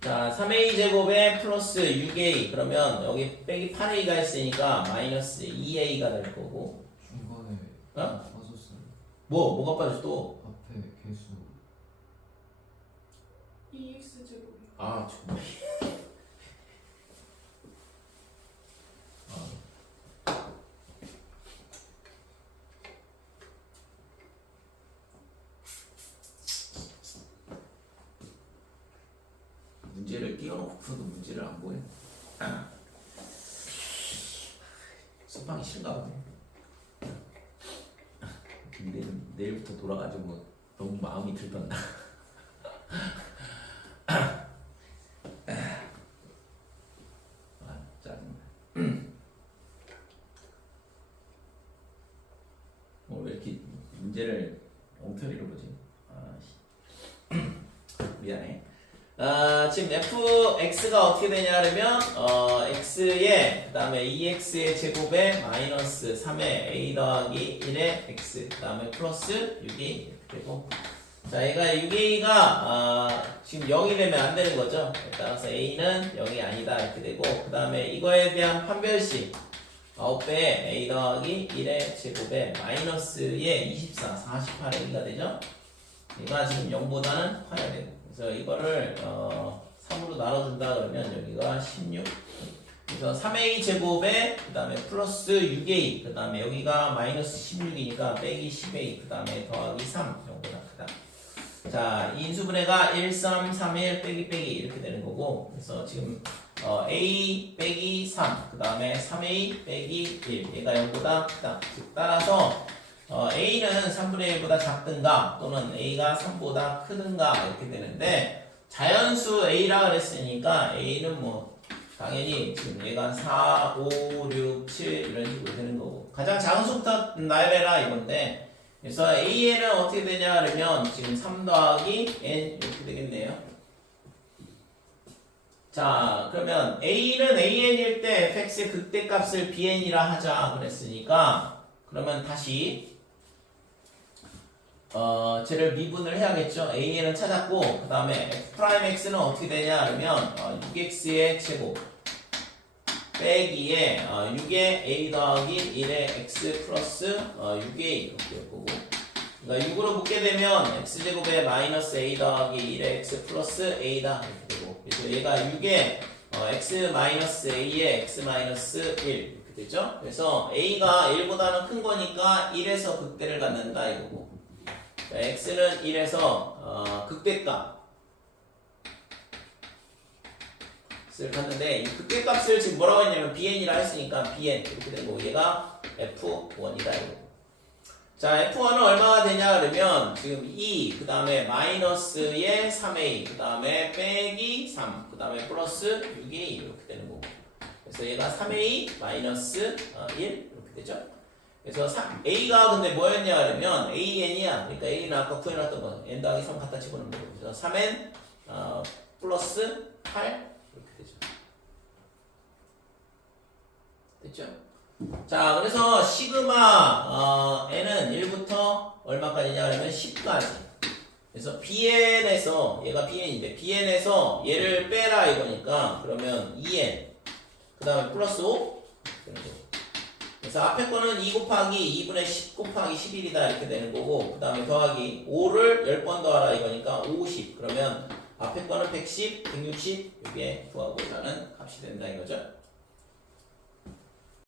자 3a 제곱에 플러스 6a 그러면 여기 빼기 8a가 있으니까 마이너스 2a가 될 거고 중간에 어? 빠졌어요. 뭐가 빠졌어 또? 앞에 개수 2x 제곱. 아 정말 문제를 띄워놓고서도 문제를 안 보여. 수방이 싫은가 보네. 내일부터 돌아가지고 너무 마음이 들던다. 짜증나. 왜 이렇게 문제를 엉터리로 보지? 미안해. 지금 fx가 어떻게 되냐 하면 x에 그 다음에 2x의 제곱에 마이너스 3의 a 더하기 1의 x 그 다음에 플러스 6이 이렇게 되고 자 얘가 6a가 지금 0이 되면 안 되는 거죠. 따라서 a는 0이 아니다 이렇게 되고 그 다음에 이거에 대한 판별식 9배의 a 더하기 1의 제곱에 마이너스의 24, 48a가 되죠. 얘가 지금 0보다는 커야 되고 그래서 이거를 3으로 나눠준다 그러면 여기가 16 그래서 3a 제곱에 그 다음에 플러스 6a 그 다음에 여기가 마이너스 16이니까 빼기 10a 그 다음에 더하기 3 정도가 크다. 자, 이 인수분해가 1, 3, 3, 1 빼기 이렇게 되는 거고 그래서 지금 a 빼기 3 그 다음에 3a 빼기 1 얘가 0보다 크다. 즉 따라서 a는 3분의 1보다 작든가 또는 a가 3보다 크든가 이렇게 되는데 자연수 a라 그랬으니까 a는 뭐 당연히 지금 얘가 4, 5, 6, 7 이런 식으로 되는 거고 가장 작은 수부터 나열해라 이건데 그래서 a는 어떻게 되냐 그러면 지금 3 더하기 n 이렇게 되겠네요. 자 그러면 a는 an일 때 fx의 극대값을 bn이라 하자 그랬으니까 그러면 다시 쟤를 미분을 해야겠죠. a는 찾았고 그 다음에 f'x는 어떻게 되냐 그러면 6x의 제곱 빼기에 6의 a 더하기 1의 x 플러스 6a 이렇게 될 거고, 그러니까 6으로 묶게 되면 x제곱에 마이너스 a 더하기 1의 x 플러스 a다 이렇게 되고, 그래서 얘가 6의 x 마이너스 a의 x 마이너스 1 이렇게 되죠. 그래서 a가 1보다는 큰 거니까 1에서 극대를 갖는다 이거고, x는 1에서 극대값 을 갖는데, 이 극대값을 지금 뭐라고 했냐면 bn이라 했으니까 bn 이렇게 되고, 얘가 f1이다 이거. 자, f1은 얼마가 되냐 그러면 지금 2, 그 다음에 마이너스의 3a, 그 다음에 빼기 3, 그 다음에 플러스 6a 이렇게 되는 거고, 그래서 얘가 3a 마이너스 1 이렇게 되죠. 그래서 a가 근데 뭐였냐 그러면 an이야. 그러니까 a는 아까 구해놨던 거 n 더하기 3 갖다 집어넣는 거고, 그래서 3n 플러스 8 이렇게 되죠. 됐죠? 자, 그래서 시그마 n은 1부터 얼마까지냐 그러면 10까지. 그래서 bn에서 얘가 bn인데 bn에서 얘를 빼라 이거니까, 그러면 2n 그 다음에 플러스 5 그래서 앞에 거는 2 곱하기 2분의 10 곱하기 11이다 이렇게 되는 거고, 그 다음에 더하기 5를 10번 더하라 이거니까 50. 그러면 앞에 거는 110, 160 이게 구하고자 하는 값이 된다 이거죠.